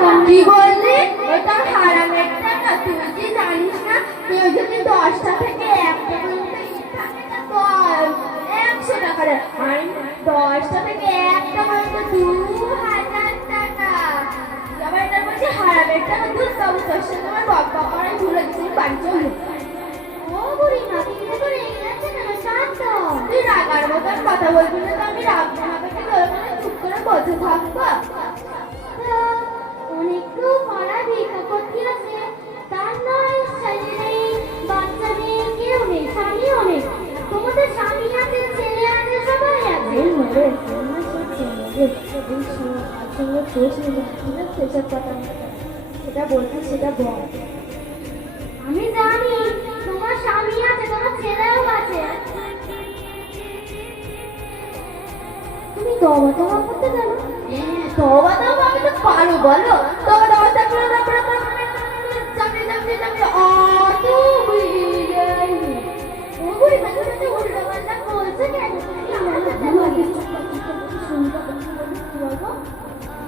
কি বললি? ওটা হারামের টাকা। তুই কি জানিস না, কেউ যদি 10টা থেকে 1টা পর্যন্ত ঈদ থাকে না তো 100 টাকা দেয়, আর 10টা থেকে 1টা পর্যন্ত 2000 টাকা। আবার এটা বলছি হারামের টাকা। দুধ বাবু, তোর সাথে আমার বকবক করাই ভুলে গেছি, বাড়ি চল। ও বুড়িমা, তুমি তো রেগে যাচ্ছে না, শান্ত। তুই রাগার মতন কথা বলবি না তো আমি রাখবো না, তোকে তোর মানে চুপ করে বসে থাকবো। অনেকটু পাড়া ভিক্ষা করতে আছে, তার নয় ছেলে নেই, বাচ্চা নেই, কেউ নেই, স্বামীও নেই। তোমাদের স্বামী আছে, ছেলে আছে, সবাই আছে। সেটা বলছি, সেটা বল। আমি জানি তোমার স্বামী আছে, তোমার ছেলেও আছে। তুমি তওবা তওবা করতে জানো? হ্যাঁ, তওবা তওবা আমি তো পারো, বলো। তওবা তওবা তারপরে চামড়ে চামড়ে চামড়ে অত বুঝে ও বুড়ি মানুষটা তো উল্টো পাল্টা বলছে কেন?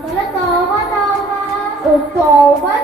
বলো তওবা তওবা। ও তওবা